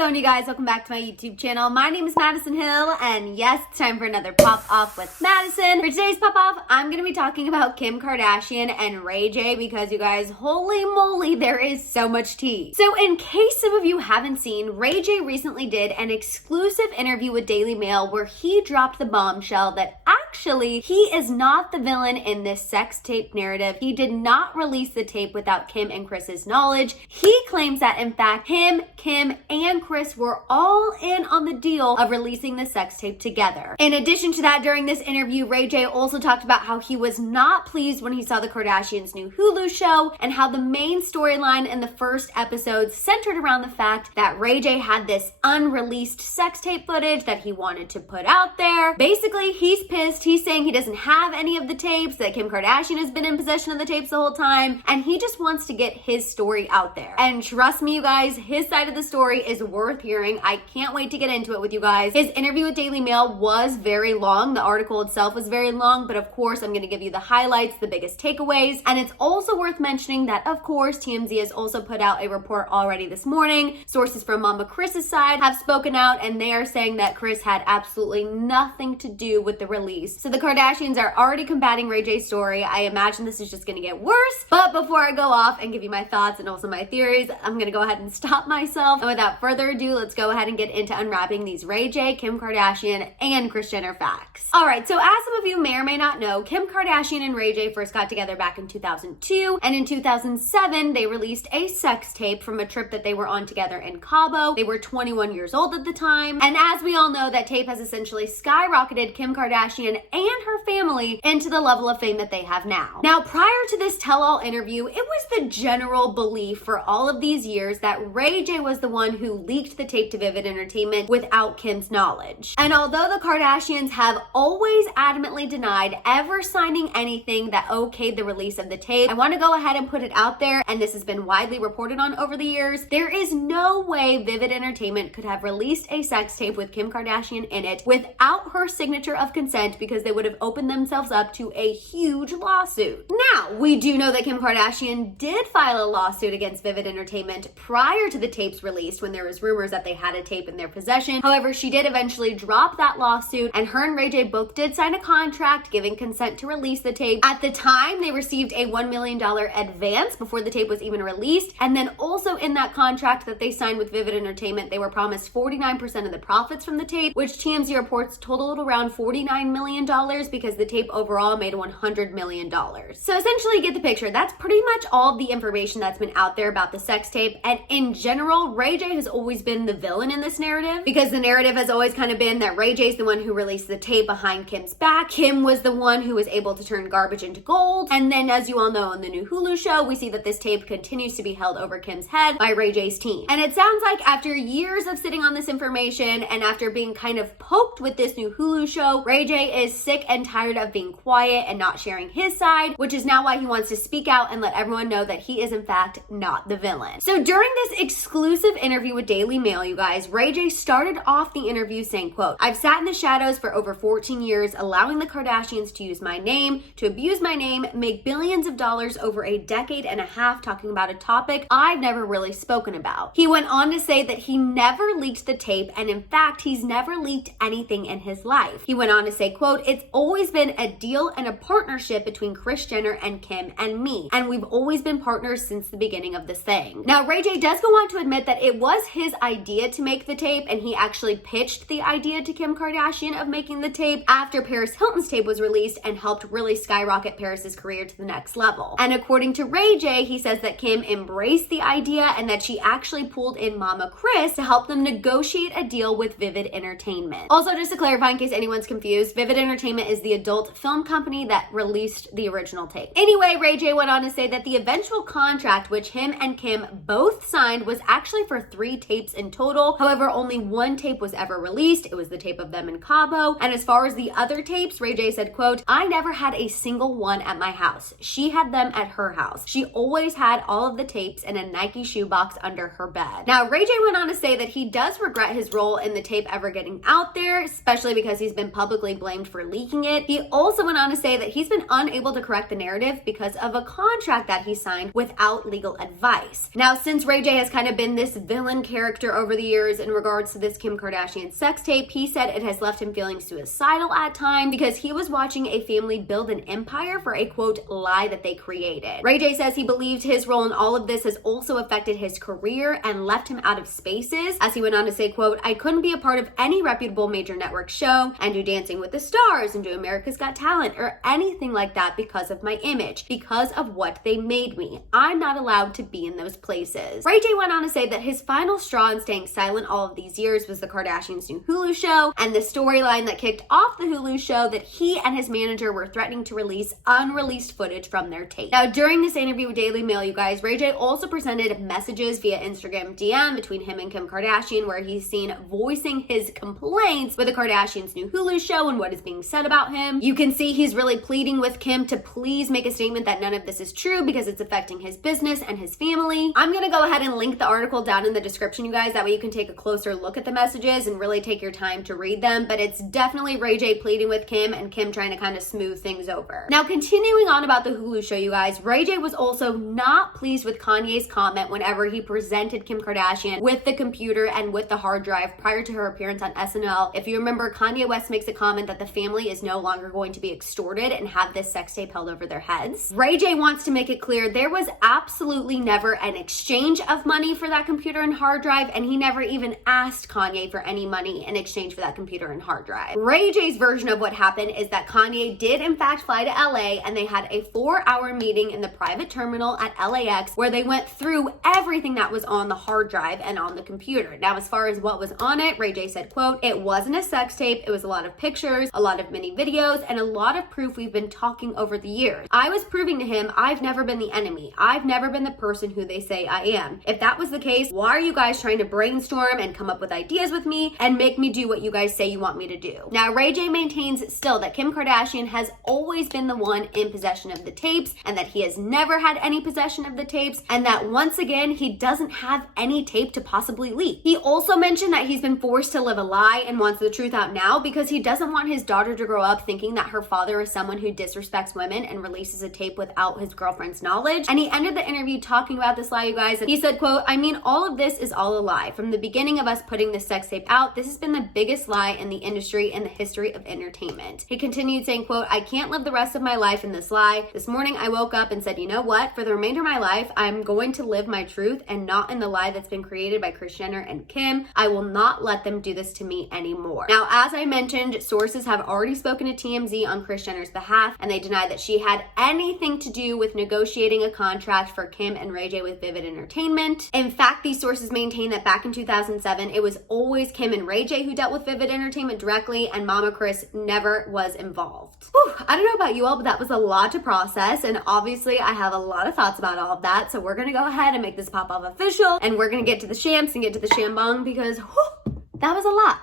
going, you guys? Welcome back to my YouTube channel. My name is Maddison Hill, and yes, it's time for another Pop Off with Maddison. For today's Pop Off, I'm going to be talking about Kim Kardashian and Ray J because, you guys, holy moly, there is so much tea. So in case some of you haven't seen, Ray J recently did an exclusive interview with Daily Mail where he dropped the bombshell that actually he is not the villain in this sex tape narrative. He did not release the tape without Kim and Kris's knowledge. He claims that, in fact, him, Kim, and Kris were all in on the deal of releasing the sex tape together. In addition to that, during this interview, Ray J also talked about how he was not pleased when he saw the Kardashians' new Hulu show and how the main storyline in the first episode centered around the fact that Ray J had this unreleased sex tape footage that he wanted to put out there. Basically, he's pissed. He's saying he doesn't have any of the tapes, that Kim Kardashian has been in possession of the tapes the whole time, and he just wants to get his story out there. And trust me, you guys, his side of the story is worth hearing. I can't wait to get into it with you guys. His interview with Daily Mail was very long. The article itself was very long, but of course, I'm going to give you the highlights, the biggest takeaways. And it's also worth mentioning that, of course, TMZ has also put out a report already this morning. Sources from Mama Kris's side have spoken out, and they are saying that Kris had absolutely nothing to do with the release. So the Kardashians are already combating Ray J's story. I imagine this is just going to get worse. But before I go off and give you my thoughts and also my theories, I'm going to go ahead and stop myself. And without further ado, let's go ahead and get into unwrapping these Ray J, Kim Kardashian, and Kris Jenner facts. All right, so as some of you may or may not know, Kim Kardashian and Ray J first got together back in 2002, and in 2007, they released a sex tape from a trip that they were on together in Cabo. They were 21 years old at the time, and as we all know, that tape has essentially skyrocketed Kim Kardashian and her family into the level of fame that they have now. Now, prior to this tell-all interview, it was the general belief for all of these years that Ray J was the one who leaked the tape to Vivid Entertainment without Kim's knowledge. And although the Kardashians have always adamantly denied ever signing anything that okayed the release of the tape, I want to go ahead and put it out there, and this has been widely reported on over the years, there is no way Vivid Entertainment could have released a sex tape with Kim Kardashian in it without her signature of consent, because they would have opened themselves up to a huge lawsuit. Now, we do know that Kim Kardashian did file a lawsuit against Vivid Entertainment prior to the tape's release when there was rumors that they had a tape in their possession. However, she did eventually drop that lawsuit, and her and Ray J both did sign a contract giving consent to release the tape. At the time, they received a $1 million advance before the tape was even released, and then also in that contract that they signed with Vivid Entertainment, they were promised 49% of the profits from the tape, which TMZ reports totaled around $49 million because the tape overall made $100 million. So essentially, get the picture. That's pretty much all of the information that's been out there about the sex tape, and in general, Ray J has always been the villain in this narrative because the narrative has always kind of been that Ray J's the one who released the tape behind Kim's back. Kim was the one who was able to turn garbage into gold, and then as you all know, in the new Hulu show, we see that this tape continues to be held over Kim's head by Ray J's team. And it sounds like after years of sitting on this information and after being kind of poked with this new Hulu show, Ray J is sick and tired of being quiet and not sharing his side, which is now why he wants to speak out and let everyone know that he is in fact not the villain. So during this exclusive interview with Daily Mail, you guys, Ray J started off the interview saying, quote, "I've sat in the shadows for over 14 years, allowing the Kardashians to use my name, to abuse my name, make billions of dollars over a decade and a half talking about a topic I've never really spoken about." He went on to say that he never leaked the tape, and in fact, he's never leaked anything in his life. He went on to say, quote, "It's always been a deal and a partnership between Kris Jenner and Kim and me, and we've always been partners since the beginning of this thing." Now, Ray J does go on to admit that it was his idea to make the tape, and he actually pitched the idea to Kim Kardashian of making the tape after Paris Hilton's tape was released and helped really skyrocket Paris's career to the next level. And according to Ray J, he says that Kim embraced the idea and that she actually pulled in Mama Kris to help them negotiate a deal with Vivid Entertainment. Also, just to clarify in case anyone's confused, Vivid Entertainment is the adult film company that released the original tape. Anyway, Ray J went on to say that the eventual contract, which him and Kim both signed, was actually for 3 tapes in total. However, only one tape was ever released. It was the tape of them in Cabo. And as far as the other tapes, Ray J said, quote, "I never had a single one at my house. She had them at her house. She always had all of the tapes in a Nike shoebox under her bed." Now, Ray J went on to say that he does regret his role in the tape ever getting out there, especially because he's been publicly blamed for leaking it. He also went on to say that he's been unable to correct the narrative because of a contract that he signed without legal advice. Now, since Ray J has kind of been this villain character character over the years in regards to this Kim Kardashian sex tape. He said it has left him feeling suicidal at times because he was watching a family build an empire for a quote lie that they created. Ray J says he believed his role in all of this has also affected his career and left him out of spaces, as he went on to say, quote, I couldn't be a part of any reputable major network show and do Dancing with the Stars and do America's Got Talent or anything like that because of my image, because of what they made me. I'm not allowed to be in those places. Ray J went on to say that his final straw in staying silent all of these years was the Kardashians' new Hulu show and the storyline that kicked off the Hulu show that he and his manager were threatening to release unreleased footage from their tape. Now, during this interview with Daily Mail, you guys, Ray J also presented messages via Instagram DM between him and Kim Kardashian where he's seen voicing his complaints with the Kardashians' new Hulu show and what is being said about him. You can see he's really pleading with Kim to please make a statement that none of this is true because it's affecting his business and his family. I'm gonna go ahead and link the article down in the description, you guys. That way you can take a closer look at the messages and really take your time to read them. But it's definitely Ray J pleading with Kim and Kim trying to kind of smooth things over. Now, continuing on about the Hulu show, you guys, Ray J was also not pleased with Kanye's comment whenever he presented Kim Kardashian with the computer and with the hard drive prior to her appearance on SNL. If you remember, Kanye West makes a comment that the family is no longer going to be extorted and have this sex tape held over their heads. Ray J wants to make it clear there was absolutely never an exchange of money for that computer and hard drive, and he never even asked Kanye for any money in exchange for that computer and hard drive. Ray J's version of what happened is that Kanye did in fact fly to LA and they had a 4-hour meeting in the private terminal at LAX where they went through everything that was on the hard drive and on the computer. Now, as far as what was on it, Ray J said, quote, it wasn't a sex tape, it was a lot of pictures, a lot of mini videos, and a lot of proof we've been talking over the years. I was proving to him I've never been the enemy. I've never been the person who they say I am. If that was the case, why are you guys trying to brainstorm and come up with ideas with me and make me do what you guys say you want me to do? Now, Ray J maintains still that Kim Kardashian has always been the one in possession of the tapes and that he has never had any possession of the tapes and that once again, he doesn't have any tape to possibly leak. He also mentioned that he's been forced to live a lie and wants the truth out now because he doesn't want his daughter to grow up thinking that her father is someone who disrespects women and releases a tape without his girlfriend's knowledge. And he ended the interview talking about this lie, you guys. And he said, quote, I mean, all of this is all a lie. From the beginning of us putting this sex tape out, this has been the biggest lie in the industry in the history of entertainment. He continued saying, quote, I can't live the rest of my life in this lie. This morning I woke up and said, you know what? For the remainder of my life, I'm going to live my truth and not in the lie that's been created by Kris Jenner and Kim. I will not let them do this to me anymore. Now, as I mentioned, sources have already spoken to TMZ on Kris Jenner's behalf, and they denied that she had anything to do with negotiating a contract for Kim and Ray J with Vivid Entertainment. In fact, these sources maintain that back in 2007, it was always Kim and Ray J who dealt with Vivid Entertainment directly, and Mama Kris never was involved. Whew, I don't know about you all, but that was a lot to process, and obviously I have a lot of thoughts about all of that, so we're gonna go ahead and make this pop-off official, and we're gonna get to the shams and get to the shambong because whew, that was a lot.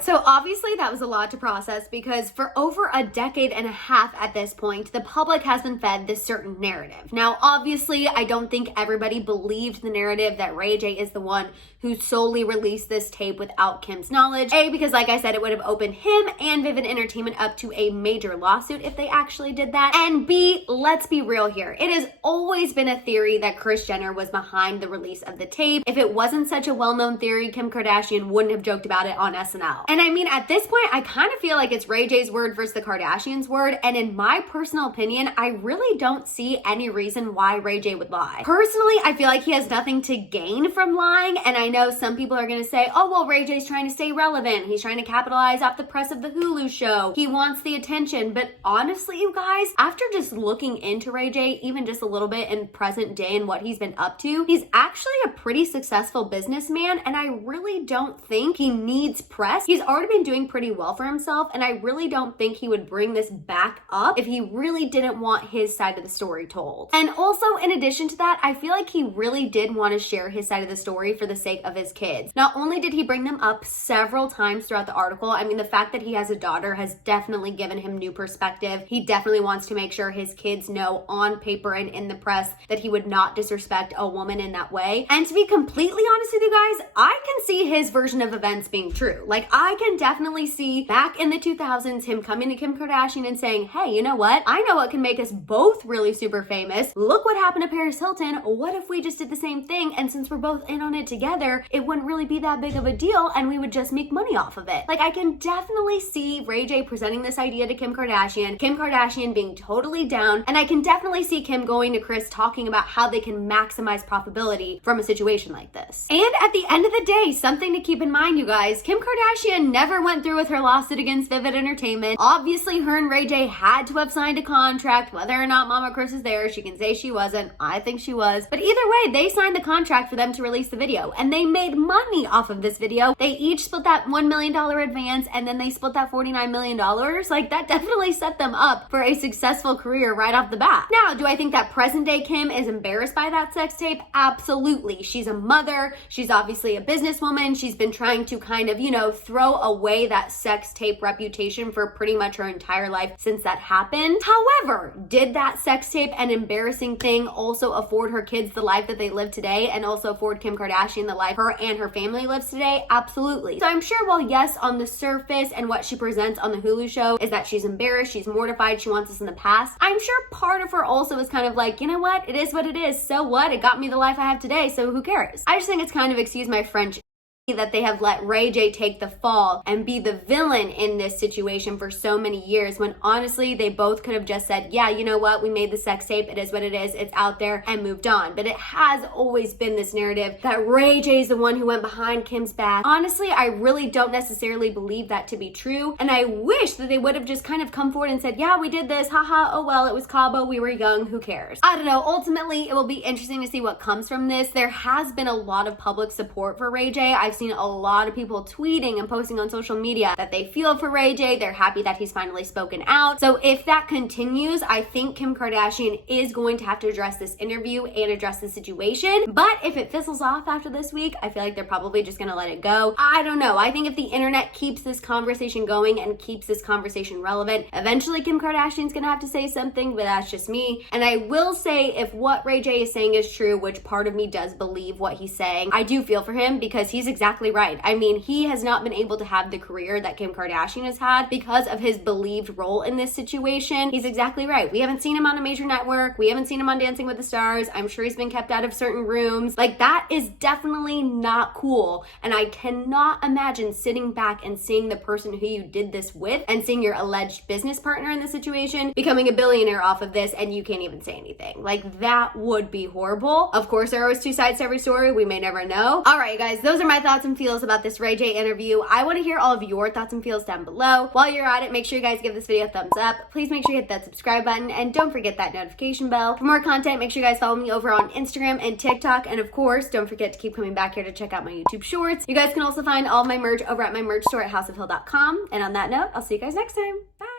So obviously that was a lot to process because for over a decade and a half at this point, the public has been fed this certain narrative. Now, obviously, I don't think everybody believed the narrative that Ray J is the one who solely released this tape without Kim's knowledge. A, because like I said, it would have opened him and Vivid Entertainment up to a major lawsuit if they actually did that. And B, let's be real here. It has always been a theory that Kris Jenner was behind the release of the tape. If it wasn't such a well-known theory, Kim Kardashian wouldn't have joked about it on SNL. And I mean, at this point, I kind of feel like it's Ray J's word versus the Kardashians' word. And in my personal opinion, I really don't see any reason why Ray J would lie. Personally, I feel like he has nothing to gain from lying. And I know some people are going to say, oh, well, Ray J's trying to stay relevant. He's trying to capitalize off the press of the Hulu show. He wants the attention. But honestly, you guys, after just looking into Ray J, even just a little bit in present day and what he's been up to, he's actually a pretty successful businessman. And I really don't think he needs press. He's already been doing pretty well for himself. And I really don't think he would bring this back up if he really didn't want his side of the story told. And also, in addition to that, I feel like he really did want to share his side of the story for the sake of his kids. Not only did he bring them up several times throughout the article, I mean, the fact that he has a daughter has definitely given him new perspective. He definitely wants to make sure his kids know on paper and in the press that he would not disrespect a woman in that way. And to be completely honest with you guys, I can see his version of events being true. Like, I I can definitely see back in the 2000s him coming to Kim Kardashian and saying, hey, you know what? I know what can make us both really super famous. Look what happened to Paris Hilton. What if we just did the same thing? And since we're both in on it together, it wouldn't really be that big of a deal and we would just make money off of it. Like, I can definitely see Ray J presenting this idea to Kim Kardashian being totally down, and I can definitely see Kim going to Kris talking about how they can maximize profitability from a situation like this. And at the end of the day, something to keep in mind, you guys, Kim Kardashian never went through with her lawsuit against Vivid Entertainment. Obviously, her and Ray J had to have signed a contract. Whether or not Mama Kris is there, she can say she wasn't. I think she was. But either way, they signed the contract for them to release the video, and they made money off of this video. They each split that $1 million advance, and then they split that $49 million. Like, that definitely set them up for a successful career right off the bat. Now, do I think that present day Kim is embarrassed by that sex tape? Absolutely. She's a mother. She's obviously a businesswoman. She's been trying to kind of, throw away that sex tape reputation for pretty much her entire life since that happened. However, did that sex tape and embarrassing thing also afford her kids the life that they live today, and also afford Kim Kardashian the life her and her family lives today? Absolutely. So I'm sure while yes, on the surface and what she presents on the Hulu show is that she's embarrassed, she's mortified, she wants this in the past, I'm sure part of her also is kind of like, you know what? It is what it is. So what? It got me the life I have today, so who cares? I just think it's kind of, excuse my French, that they have let Ray J take the fall and be the villain in this situation for so many years, when honestly they both could have just said, yeah, you know what, we made the sex tape, it is what it is, it's out there, and moved on. But it has always been this narrative that Ray J is the one who went behind Kim's back. Honestly, I really don't necessarily believe that to be true, and I wish that they would have just kind of come forward and said, yeah, we did this, haha, oh well, it was Cabo, we were young, who cares? I don't know. Ultimately, it will be interesting to see what comes from this. There has been a lot of public support for Ray J. I've seen a lot of people tweeting and posting on social media that they feel for Ray J. They're happy that he's finally spoken out. So if that continues, I think Kim Kardashian is going to have to address this interview and address the situation. But if it fizzles off after this week, I feel like they're probably just gonna let it go. I don't know. I think if the internet keeps this conversation going and keeps this conversation relevant, eventually Kim Kardashian's gonna have to say something, but that's just me. And I will say, if what Ray J is saying is true, which part of me does believe what he's saying, I do feel for him, because he's exactly right. I mean, he has not been able to have the career that Kim Kardashian has had because of his believed role in this situation. He's exactly right. We haven't seen him on a major network. We haven't seen him on Dancing with the Stars. I'm sure he's been kept out of certain rooms. Like, that is definitely not cool. And I cannot imagine sitting back and seeing the person who you did this with and seeing your alleged business partner in the situation becoming a billionaire off of this, and you can't even say anything. Like, that would be horrible. Of course, there are always two sides to every story. We may never know. All right, guys, those are my thoughts and feels about this Ray J interview. I want to hear all of your thoughts and feels down below. While you're at it, make sure you guys give this video a thumbs up. Please make sure you hit that subscribe button, and don't forget that notification bell. For more content, make sure you guys follow me over on Instagram and TikTok, and of course, don't forget to keep coming back here to check out my YouTube shorts. You guys can also find all of my merch over at my merch store at houseofhill.com. And on that note, I'll see you guys next time. Bye!